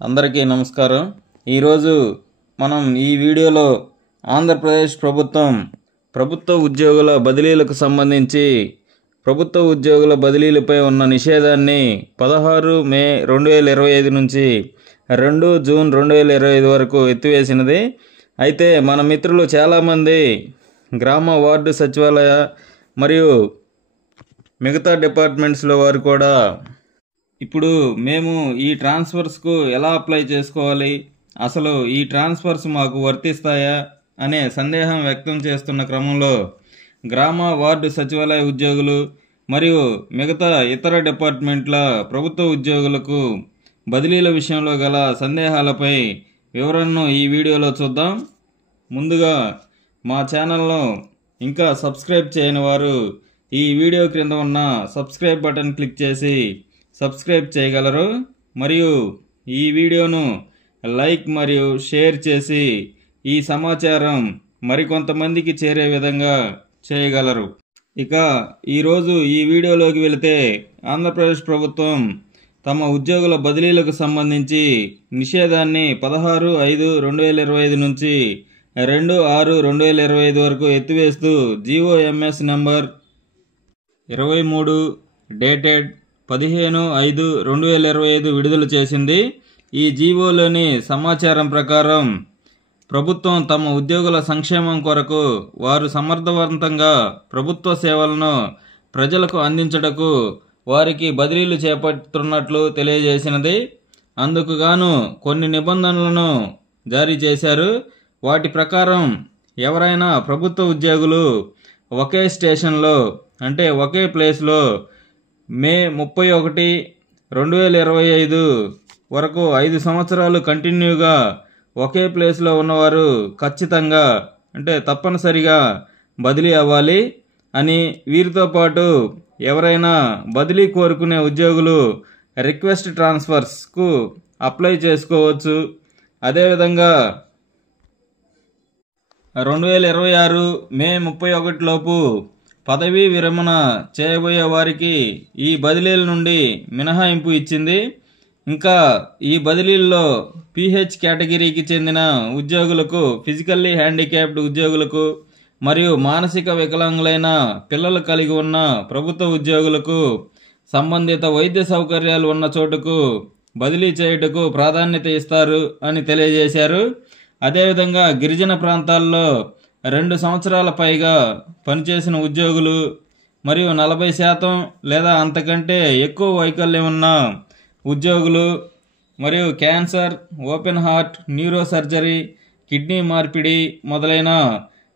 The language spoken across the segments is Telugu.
అందరికీ నమస్కారం. ఈరోజు మనం ఈ వీడియోలో ఆంధ్రప్రదేశ్ ప్రభుత్వ ఉద్యోగుల బదిలీలకు సంబంధించి ప్రభుత్వ ఉద్యోగుల బదిలీలపై ఉన్న నిషేధాన్ని 16 మే 2025 నుంచి 2 జూన్ 2025 వరకు ఎత్తివేసినది. అయితే మన మిత్రులు చాలామంది గ్రామ వార్డు సచివాలయ మరియు మిగతా డిపార్ట్మెంట్స్లో వారు కూడా ఇప్పుడు మేము ఈ ట్రాన్స్ఫర్స్కు ఎలా అప్లై చేసుకోవాలి, అసలు ఈ ట్రాన్స్ఫర్స్ మాకు వర్తిస్తాయా అనే సందేహం వ్యక్తం చేస్తున్న క్రమంలో గ్రామ వార్డు సచివాలయ ఉద్యోగులు మరియు మిగతా ఇతర డిపార్ట్మెంట్ల ప్రభుత్వ ఉద్యోగులకు బదిలీల విషయంలో గల సందేహాలపై వివరణను ఈ వీడియోలో చూద్దాం. ముందుగా మా ఛానల్ను ఇంకా సబ్స్క్రైబ్ చేయని వారు ఈ వీడియో క్రింద ఉన్న సబ్స్క్రైబ్ బటన్ క్లిక్ చేసి సబ్స్క్రైబ్ చేయగలరు. మరియు ఈ వీడియోను లైక్ మరియు షేర్ చేసి ఈ సమాచారం మరికొంతమందికి చేరే విధంగా చేయగలరు. ఇక ఈరోజు ఈ వీడియోలోకి వెళితే ఆంధ్రప్రదేశ్ ప్రభుత్వం తమ ఉద్యోగుల బదిలీలకు సంబంధించి నిషేధాన్ని 16/5/2025 నుంచి 2/6/2025 వరకు ఎత్తివేస్తూ GOMS నంబర్ 23 డేటెడ్ 15/5/2025 విడుదల చేసింది. ఈ జీవోలోని సమాచారం ప్రకారం ప్రభుత్వం తమ ఉద్యోగుల సంక్షేమం కొరకు వారు సమర్థవంతంగా ప్రభుత్వ సేవలను ప్రజలకు అందించటకు వారికి బదిలీలు చేపడుతున్నట్లు తెలియజేసినది. అందుకు గాను కొన్ని నిబంధనలను జారీ చేశారు. వాటి ప్రకారం ఎవరైనా ప్రభుత్వ ఉద్యోగులు ఒకే స్టేషన్లో అంటే ఒకే ప్లేస్లో మే 31, 2025 వరకు 5 సంవత్సరాలు కంటిన్యూగా ఒకే ప్లేస్లో ఉన్నవారు ఖచ్చితంగా అంటే తప్పనిసరిగా బదిలీ అవ్వాలి అని, వీరితో పాటు ఎవరైనా బదిలీ కోరుకునే ఉద్యోగులు రిక్వెస్ట్ ట్రాన్స్ఫర్స్కు అప్లై చేసుకోవచ్చు. అదేవిధంగా 2026 మే 31 లోపు పదవీ విరమణ చేయబోయే వారికి ఈ బదిలీల నుండి మినహాయింపు ఇచ్చింది. ఇంకా ఈ బదిలీల్లో PH కేటగిరీకి చెందిన ఉద్యోగులకు, ఫిజికల్లీ హ్యాండిక్యాప్డ్ ఉద్యోగులకు మరియు మానసిక వికలాంగులైన పిల్లలు కలిగి ఉన్న ప్రభుత్వ ఉద్యోగులకు సంబంధిత వైద్య సౌకర్యాలు ఉన్న చోటుకు బదిలీ చేయుటకు ప్రాధాన్యత ఇస్తారు అని తెలియజేశారు. అదేవిధంగా గిరిజన ప్రాంతాల్లో 2 సంవత్సరాల పైగా పనిచేసిన ఉద్యోగులు మరియు 40% లేదా అంతకంటే ఎక్కువ వైకల్యం ఉన్న ఉద్యోగులు మరియు cancer, open heart, neuro surgery, kidney మార్పిడి మొదలైన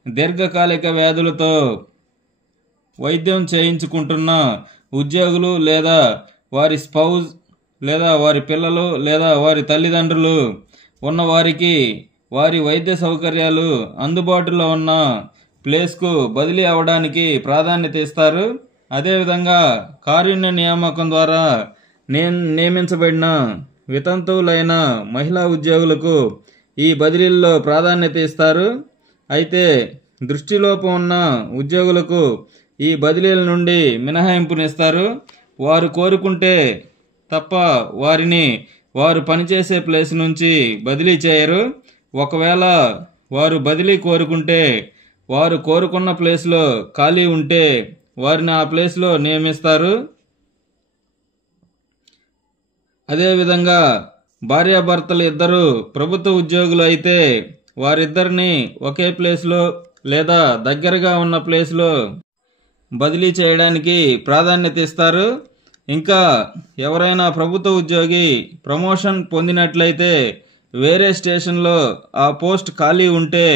దీర్ఘకాలిక వ్యాధులతో వైద్యం చేయించుకుంటున్న ఉద్యోగులు లేదా వారి స్పౌజ్ లేదా వారి పిల్లలు లేదా వారి తల్లిదండ్రులు ఉన్నవారికి వారి వైద్య సౌకర్యాలు అందుబాటులో ఉన్న ప్లేస్కు బదిలీ అవ్వడానికి ప్రాధాన్యత ఇస్తారు. అదేవిధంగా కారుణ్య నియామకం ద్వారా నియమించబడిన వితంతువులైన మహిళా ఉద్యోగులకు ఈ బదిలీల్లో ప్రాధాన్యత ఇస్తారు. అయితే దృష్టిలోపం ఉన్న ఉద్యోగులకు ఈ బదిలీల నుండి మినహాయింపునిస్తారు. వారు కోరుకుంటే తప్ప వారిని వారు పనిచేసే ప్లేస్ నుంచి బదిలీ చేయరు. ఒకవేళ వారు బదిలీ కోరుకుంటే వారు కోరుకున్న ప్లేస్లో ఖాళీ ఉంటే వారిని ఆ ప్లేస్లో నియమిస్తారు. అదేవిధంగా భార్యాభర్తలు ఇద్దరు ప్రభుత్వ ఉద్యోగులు అయితే వారిద్దరిని ఒకే ప్లేస్లో లేదా దగ్గరగా ఉన్న ప్లేస్లో బదిలీ చేయడానికి ప్రాధాన్యత ఇస్తారు. ఇంకా ఎవరైనా ప్రభుత్వ ఉద్యోగి ప్రమోషన్ పొందినట్లయితే వేరే స్టేషన్లో ఆ పోస్ట్ ఖాళీ ఉంటే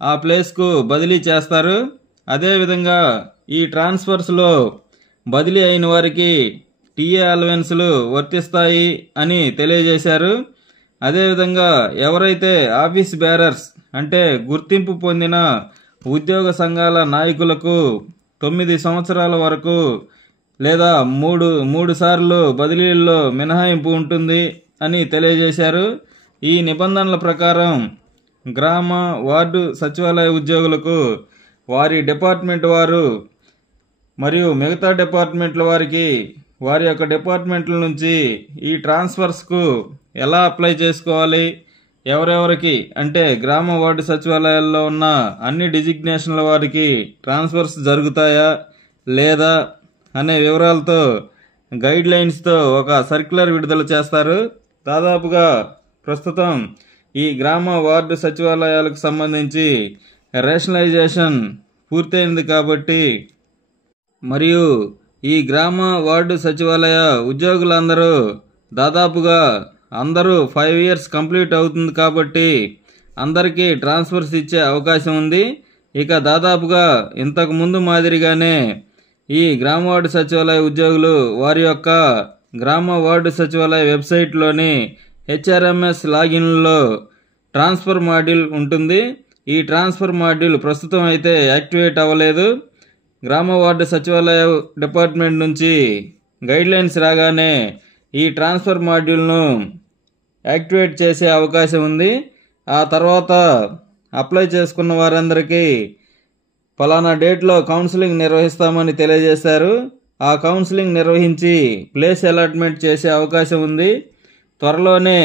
ఆ ప్లేస్కు బదిలీ చేస్తారు. అదేవిధంగా ఈ ట్రాన్స్ఫర్స్లో బదిలీ అయిన వారికి TA అలవెన్స్లు వర్తిస్తాయి అని తెలియజేశారు. అదేవిధంగా ఎవరైతే ఆఫీస్ బేరర్స్ అంటే గుర్తింపు పొందిన ఉద్యోగ సంఘాల నాయకులకు 9 సంవత్సరాల వరకు లేదా మూడు సార్లు బదిలీల్లో మినహాయింపు ఉంటుంది అని తెలియజేశారు. ఈ నిబంధనల ప్రకారం గ్రామ వార్డు సచివాలయ ఉద్యోగులకు వారి డిపార్ట్మెంట్ వారు మరియు మిగతా డిపార్ట్మెంట్ల వారికి వారి యొక్క డిపార్ట్మెంట్ల నుంచి ఈ ట్రాన్స్ఫర్స్కు ఎలా అప్లై చేసుకోవాలి, ఎవరెవరికి అంటే గ్రామ వార్డు సచివాలయాల్లో ఉన్న అన్ని డిజిగ్నేషన్ల వారికి ట్రాన్స్ఫర్స్ జరుగుతాయా లేదా అనే వివరాలతో గైడ్ లైన్స్తో ఒక సర్క్యులర్ విడుదల చేస్తారు. దాదాపుగా ప్రస్తుతం ఈ గ్రామ వార్డు సచివాలయాలకు సంబంధించి రేషనలైజేషన్ పూర్తయింది కాబట్టి మరియు ఈ గ్రామ వార్డు సచివాలయ ఉద్యోగులందరూ దాదాపుగా అందరూ 5 years కంప్లీట్ అవుతుంది కాబట్టి అందరికీ ట్రాన్స్ఫర్స్ ఇచ్చే అవకాశం ఉంది. ఇక దాదాపుగా ఇంతకు ముందు మాదిరిగానే ఈ గ్రామ వార్డు సచివాలయ ఉద్యోగులు వారి యొక్క గ్రామ వార్డు సచివాలయ వెబ్సైట్లోని HRMS లాగిన్లో ట్రాన్స్ఫర్ మాడ్యూల్ ఉంటుంది. ఈ ట్రాన్స్ఫర్ మాడ్యూల్ ప్రస్తుతం అయితే యాక్టివేట్ అవ్వలేదు. గ్రామ వార్డు సచివాలయ డిపార్ట్మెంట్ నుంచి గైడ్లైన్స్ రాగానే ఈ ట్రాన్స్ఫర్ మాడ్యూల్ను యాక్టివేట్ చేసే అవకాశం ఉంది. ఆ తర్వాత అప్లై చేసుకున్న వారందరికీ ఫలానా డేట్లో కౌన్సిలింగ్ నిర్వహిస్తామని తెలియజేశారు. ఆ కౌన్సిలింగ్ నిర్వహించి ప్లేస్ అలాట్మెంట్ చేసే అవకాశం ఉంది. త్వరలోనే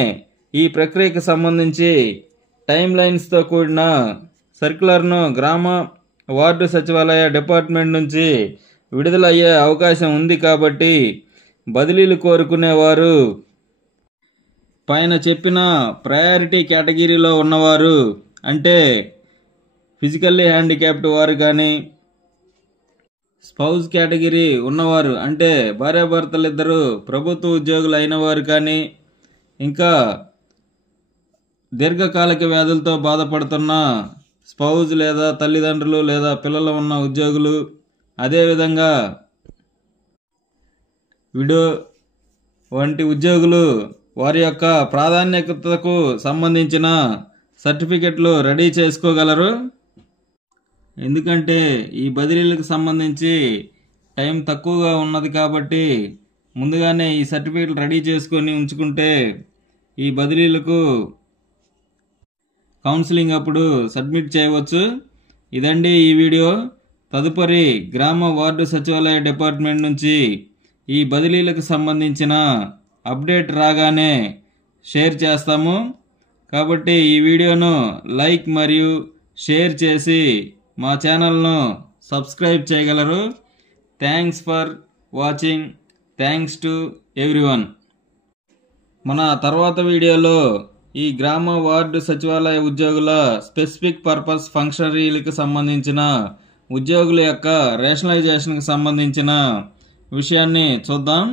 ఈ ప్రక్రియకు సంబంధించి టైం లైన్స్తో కూడిన సర్క్యులర్ను గ్రామ వార్డు సచివాలయ డిపార్ట్మెంట్ నుంచి విడుదలయ్యే అవకాశం ఉంది. కాబట్టి బదిలీలు కోరుకునేవారు పైన చెప్పిన ప్రయారిటీ కేటగిరీలో ఉన్నవారు అంటే ఫిజికల్లీ హ్యాండిక్యాప్డ్ వారు కానీ, స్పౌజ్ కేటగిరీ ఉన్నవారు అంటే భార్యాభర్తలిద్దరూ ప్రభుత్వ ఉద్యోగులు అయిన వారు కానీ, ఇంకా దీర్ఘకాలిక వ్యాధులతో బాధపడుతున్న స్పౌజ్ లేదా తల్లిదండ్రులు లేదా పిల్లలు ఉన్న ఉద్యోగులు, అదేవిధంగా విడో వంటి ఉద్యోగులు వారి యొక్క ప్రాధాన్యతకు సంబంధించిన సర్టిఫికెట్లు రెడీ చేసుకోగలరు. ఎందుకంటే ఈ బదిలీలకు సంబంధించి టైం తక్కువగా ఉన్నది కాబట్టి ముందుగానే ఈ సర్టిఫికెట్లు రెడీ చేసుకొని ఉంచుకుంటే ఈ బదిలీలకు కౌన్సిలింగ్ అప్పుడు సబ్మిట్ చేయవచ్చు. ఇదండి ఈ వీడియో. తదుపరి గ్రామ వార్డు సచివాలయ డిపార్ట్మెంట్ నుంచి ఈ బదిలీలకు సంబంధించిన అప్డేట్ రాగానే షేర్ చేస్తాము. కాబట్టి ఈ వీడియోను లైక్ మరియు షేర్ చేసి మా ఛానల్ను సబ్స్క్రైబ్ చేయగలరు. Thanks for watching. Thanks to everyone. మన తర్వాత వీడియోలో ఈ గ్రామ వార్డు సచివాలయ ఉద్యోగుల స్పెసిఫిక్ పర్పస్ ఫంక్షనరీలకు సంబంధించిన ఉద్యోగుల యొక్క రేషనలైజేషన్కి సంబంధించిన విషయాన్ని చూద్దాం.